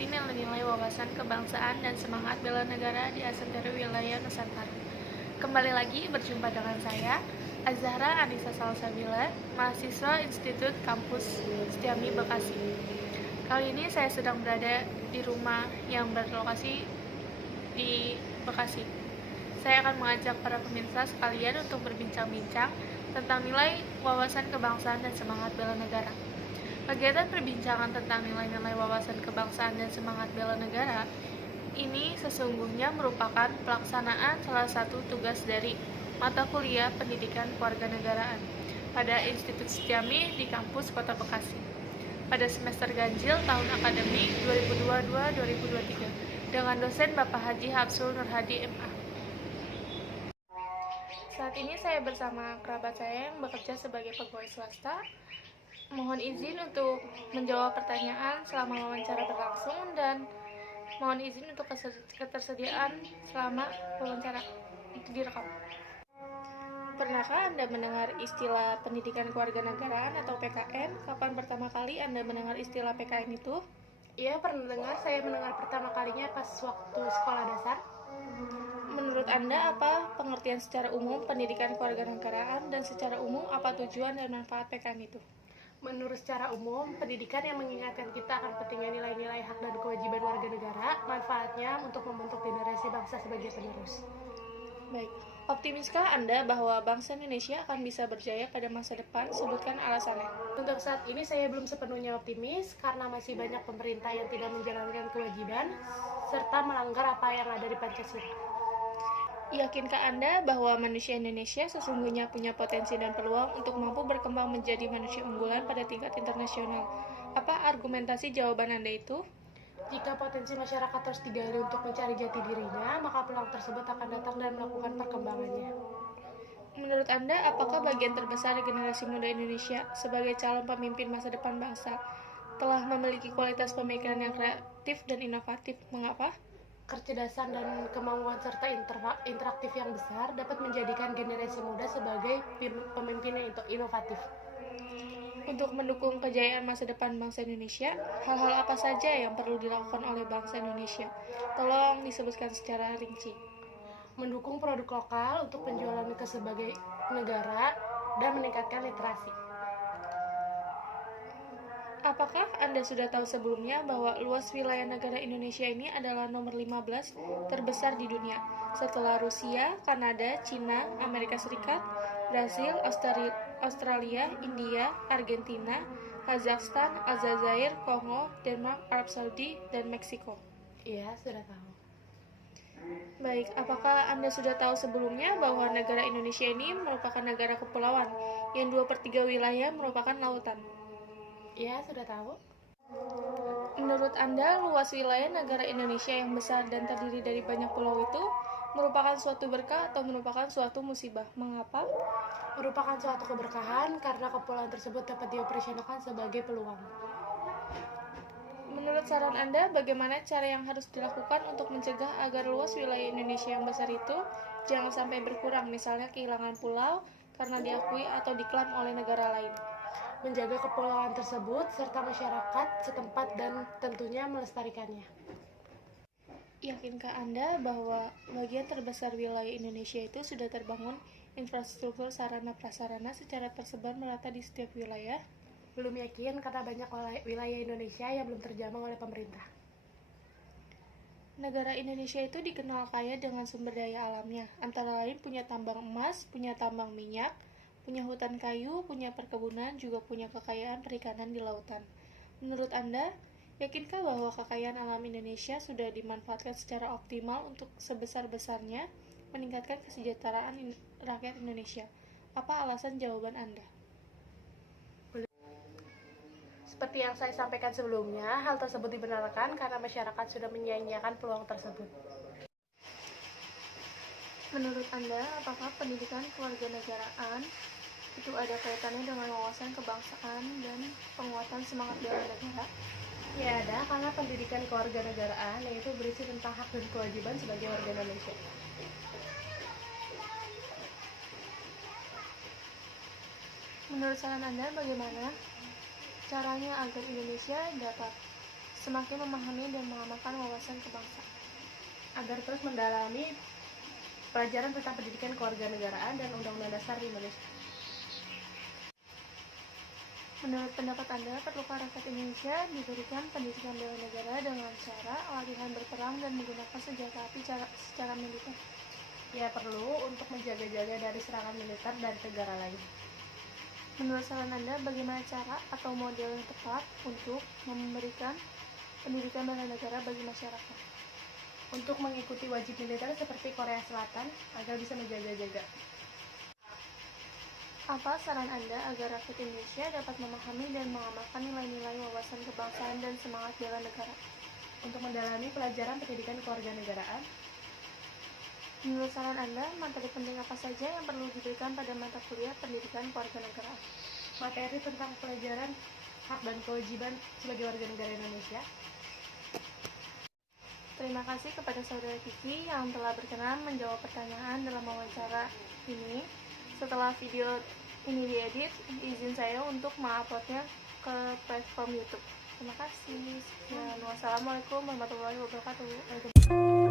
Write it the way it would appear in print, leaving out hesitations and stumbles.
meniti nilai-nilai wawasan kebangsaan dan semangat bela negara di asentera wilayah Nusantara. Kembali lagi berjumpa dengan saya, Azhara Anissa Salsabila, mahasiswa Institut Kampus Setiami Bekasi. Kali ini saya sedang berada di rumah yang berlokasi di Bekasi. Saya akan mengajak para pemirsa sekalian untuk berbincang-bincang tentang nilai wawasan kebangsaan dan semangat bela negara. Kegiatan perbincangan tentang nilai-nilai wawasan kebangsaan dan semangat bela negara ini sesungguhnya merupakan pelaksanaan salah satu tugas dari mata kuliah pendidikan kewarganegaraan pada Institut Setiami di kampus Kota Bekasi pada semester ganjil tahun akademik 2022-2023 dengan dosen Bapak Haji Hafsul Nurhadi MA. Saat ini saya bersama kerabat saya yang bekerja sebagai pegawai swasta. Mohon izin untuk menjawab pertanyaan selama wawancara berlangsung dan mohon izin untuk ketersediaan selama wawancara itu direkam. Pernahkah Anda mendengar istilah pendidikan kewarganegaraan atau PKN? Kapan pertama kali Anda mendengar istilah PKN itu? Iya, pernah dengar. Saya mendengar pertama kalinya pas waktu sekolah dasar. Menurut Anda, apa pengertian secara umum pendidikan kewarganegaraan dan secara umum apa tujuan dan manfaat PKN itu? Menurut secara umum, pendidikan yang mengingatkan kita akan pentingnya nilai-nilai hak dan kewajiban warga negara, manfaatnya untuk membentuk generasi bangsa sebagai penerus. Baik, optimiskah Anda bahwa bangsa Indonesia akan bisa berjaya pada masa depan? Sebutkan alasannya. Untuk saat ini saya belum sepenuhnya optimis karena masih banyak pemerintah yang tidak menjalankan kewajiban serta melanggar apa yang ada di Pancasila. Yakinkah Anda bahwa manusia Indonesia sesungguhnya punya potensi dan peluang untuk mampu berkembang menjadi manusia unggulan pada tingkat internasional? Apa argumentasi jawaban Anda itu? Jika potensi masyarakat terus digali untuk mencari jati dirinya, maka peluang tersebut akan datang dan melakukan perkembangannya. Menurut Anda, apakah bagian terbesar generasi muda Indonesia sebagai calon pemimpin masa depan bangsa telah memiliki kualitas pemikiran yang kreatif dan inovatif? Mengapa? Kecerdasan dan kemampuan serta interaktif yang besar dapat menjadikan generasi muda sebagai pemimpin yang inovatif. Untuk mendukung kejayaan masa depan bangsa Indonesia, hal-hal apa saja yang perlu dilakukan oleh bangsa Indonesia? Tolong disebutkan secara rinci. Mendukung produk lokal untuk penjualan ke sebagai negara dan meningkatkan literasi. Apakah Anda sudah tahu sebelumnya bahwa luas wilayah negara Indonesia ini adalah nomor 15 terbesar di dunia, setelah Rusia, Kanada, Cina, Amerika Serikat, Brasil, Australia, India, Argentina, Kazakhstan, Aljazair, Kongo, Denmark, Arab Saudi, dan Meksiko? Iya, sudah tahu. Baik, apakah Anda sudah tahu sebelumnya bahwa negara Indonesia ini merupakan negara kepulauan, yang 2/3 wilayah merupakan lautan? Iya, sudah tahu. Menurut Anda, luas wilayah negara Indonesia yang besar dan terdiri dari banyak pulau itu merupakan suatu berkah atau merupakan suatu musibah? Mengapa? Merupakan suatu keberkahan karena kepulauan tersebut dapat dioperasikan sebagai peluang. Menurut saran Anda, bagaimana cara yang harus dilakukan untuk mencegah agar luas wilayah Indonesia yang besar itu jangan sampai berkurang, misalnya kehilangan pulau karena diakui atau diklaim oleh negara lain? Menjaga kepulauan tersebut serta masyarakat setempat dan tentunya melestarikannya. Yakinkah Anda bahwa bagian terbesar wilayah Indonesia itu sudah terbangun infrastruktur sarana prasarana secara tersebar merata di setiap wilayah? Belum yakin karena banyak wilayah Indonesia yang belum terjamah oleh pemerintah. Negara Indonesia itu dikenal kaya dengan sumber daya alamnya, antara lain punya tambang emas, punya tambang minyak, punya hutan kayu, punya perkebunan, juga punya kekayaan perikanan di lautan. Menurut Anda, yakinkah bahwa kekayaan alam Indonesia sudah dimanfaatkan secara optimal untuk sebesar-besarnya meningkatkan kesejahteraan rakyat Indonesia? Apa alasan jawaban Anda? Seperti yang saya sampaikan sebelumnya, hal tersebut dibenarkan karena masyarakat sudah menyia-nyiakan peluang tersebut. Menurut Anda, apakah pendidikan kewarganegaraan itu ada kaitannya dengan wawasan kebangsaan dan penguatan semangat bela negara? Ya ada, karena pendidikan kewarganegaraan yaitu berisi tentang hak dan kewajiban sebagai warga Indonesia. Menurut saran Anda, bagaimana caranya agar Indonesia dapat semakin memahami dan mengamalkan wawasan kebangsaan. Agar terus mendalami pelajaran tentang pendidikan kewarganegaraan dan Undang-Undang Dasar di Indonesia. Menurut pendapat Anda, perlukah rakyat Indonesia diberikan pendidikan bela negara dengan cara latihan berperang dan menggunakan senjata api secara militer? Ya, perlu untuk menjaga-jaga dari serangan militer dan negara lain. Menurut saran Anda, bagaimana cara atau model yang tepat untuk memberikan pendidikan bela negara bagi masyarakat? Untuk mengikuti wajib militer seperti Korea Selatan agar bisa menjaga-jaga. Apa saran Anda agar rakyat Indonesia dapat memahami dan mengamalkan nilai-nilai wawasan kebangsaan dan semangat bela negara? Untuk mendalami pelajaran pendidikan kewarganegaraan. Menurut saran Anda, materi penting apa saja yang perlu diberikan pada mata kuliah pendidikan kewarganegaraan? Materi tentang pelajaran hak dan kewajiban sebagai warga negara Indonesia. Terima kasih kepada Saudara Kiki yang telah berkenan menjawab pertanyaan dalam wawancara ini. Setelah video ini diedit, izin saya untuk menguploadnya ke platform YouTube. Terima kasih. Wassalamualaikum warahmatullahi wabarakatuh.